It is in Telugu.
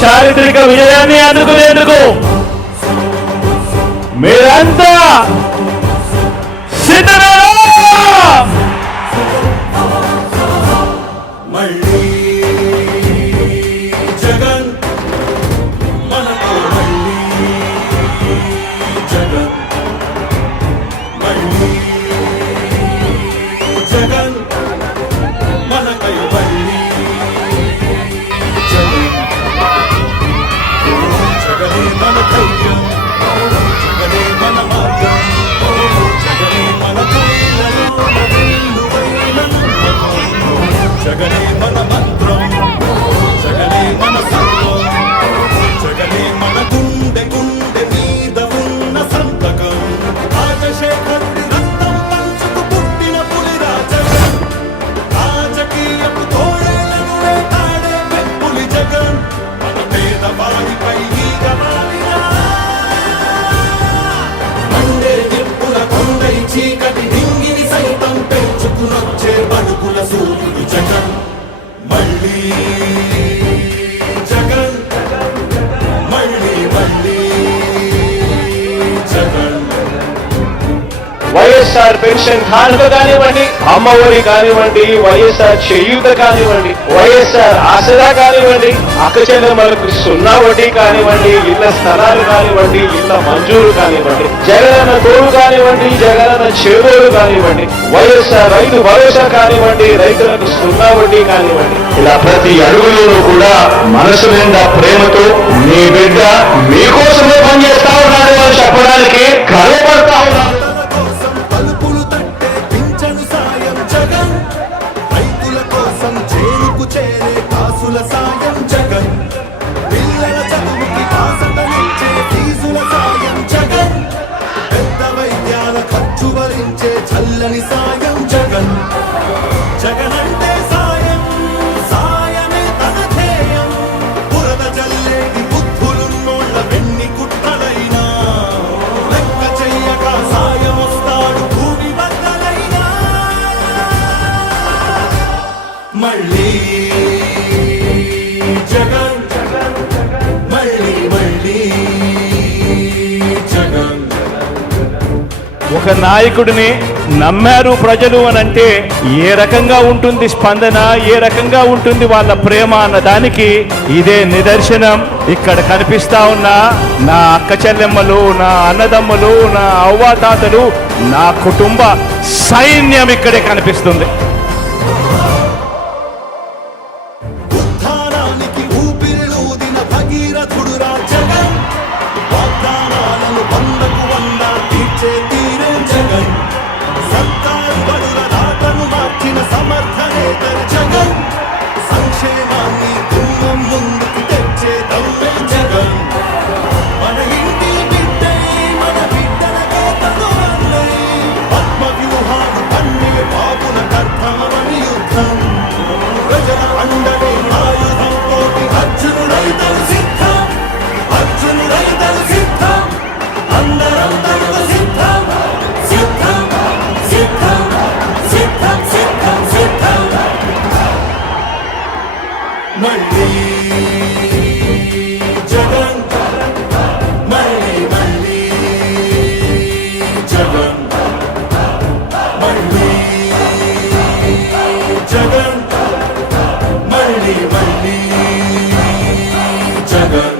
చారిత్రక విజయాన్ని అందుకునేందుకు మీరంతా సిద్ధమేనా? మళ్ళీ జగన్ మనకు, మళ్ళీ జగన్, మళ్ళీ జగన్ మనకై, మళ్ళీ జగన్. జగనే మన ధైర్యం, జగనే మన మార్గం, జగనే మన కళ్ళలోన వెలువైన నమ్మకం, జగనే మన మంత్రం, జగనే మన సర్వం, జగనే మన గుండె గుండె మీద ఉన్న సంతకం. రాజశేఖరుడి రక్తం పంచుకు పుట్టిన పులిరా జగన్, రాజకీయపు తోడేళ్లను వేటాడే పెప్పులి జగన్, మన పేదవాడిపై ఈగవాడినా మండే నిప్పుల కొండై చీకటి డింగిని సైతం పెంచుకునొచ్చే బడుగుల సూర్యుడు జగన్. మళ్ళీ జగన్, మళ్ళీ మళ్ళీ జగన్. వైఎస్ఆర్ పెన్షన్ కానుక కానివ్వండి, అమ్మఒడి కానివ్వండి, వైఎస్ఆర్ చేయూత కానివ్వండి, వైఎస్ఆర్ ఆసరా కానివ్వండి, అక్కచెల్లెమ్మలకు 0 వడ్డీ కానివ్వండి, ఇళ్ల స్థలాలు కానివ్వండి, ఇళ్ల మంజూరు కానివ్వండి, జగనన్న తోడు కానివ్వండి, జగనన్న చేదోడు కానివ్వండి, వైఎస్ఆర్ రైతు భరోసా కానివ్వండి, రైతులకు 0 వడ్డీ కానివ్వండి, ఇలా ప్రతి అడుగులోనూ కూడా మనసు నిండా ప్రేమతో మీ బిడ్డ మీకోసమే పనిచేస్తా ఉన్నాడు అని చెప్పడానికి గర్వపడతా ఉన్నాడు. తలుపులు తట్టే పింఛను సాయం జగన్, రైతుల కోసం చేరుకు చేరే కాసుల సాయం జగన్, పిల్లల చదువుకి బాసటనిచ్చే ఫీజుల సాయం జగన్, పెద్ద వైద్యాల ఖర్చు భరించే చల్లని సాయం జగన్. జగన్ అంటే సాయం, సాయమే తన ధ్యేయం, బురద జల్లేది బుద్ధులున్నోళ్ళ వెన్ని కుట్రలైనా లెక్క చెయ్యక సాయం వస్తాడు భూమి బద్దలైనా. మళ్ళీ జగన్, మళ్ళీ మళ్ళీ జగన్. ఒక నాయకుడిని నమ్మారు ప్రజలు అని అంటే ఏ రకంగా ఉంటుంది స్పందన, ఏ రకంగా ఉంటుంది వాళ్ళ ప్రేమ అన్న దానికి ఇదే నిదర్శనం. ఇక్కడ కనిపిస్తా ఉన్న నా అక్క చెల్లెమ్మలు, నా అన్నదమ్ములు, నా అవ్వాతాతలు, నా కుటుంబ సైన్యం ఇక్కడే కనిపిస్తుంది. ఉత్థానానికి ఊపిరిలూదిన భగీరథుడురా జగన్, వాగ్దానాలను 100కు 100 తీర్చే తీరే జగన్, సర్కారు బడుల రాతను మార్చిన సమర్థ నేత జగన్, సంక్షేమాన్ని గుమ్మం ముందుకు తెచ్చే దమ్మే జగన్, మన ఇంటి బిడ్డై మన బిడ్డల నేతలు అన్నై, పద్మ వ్యూహాలు పన్నే బాబుల కర్తమని యుద్ధం, ప్రజల అండనే ఆయుధం కోటి అర్జునుడైతలు సిద్ధం, అర్జునుడైతలు సిద్ధం, అందరందరూ సిద్ధం, సిద్ధం సిద్ధం సిద్ధం సిద్ధం సిద్ధం. మళ్ళీ జగన్, మళ్ళీ మళ్ళీ జగన్, మళ్ళీ జగన్, మళ్ళీ మళ్ళీ జగన్.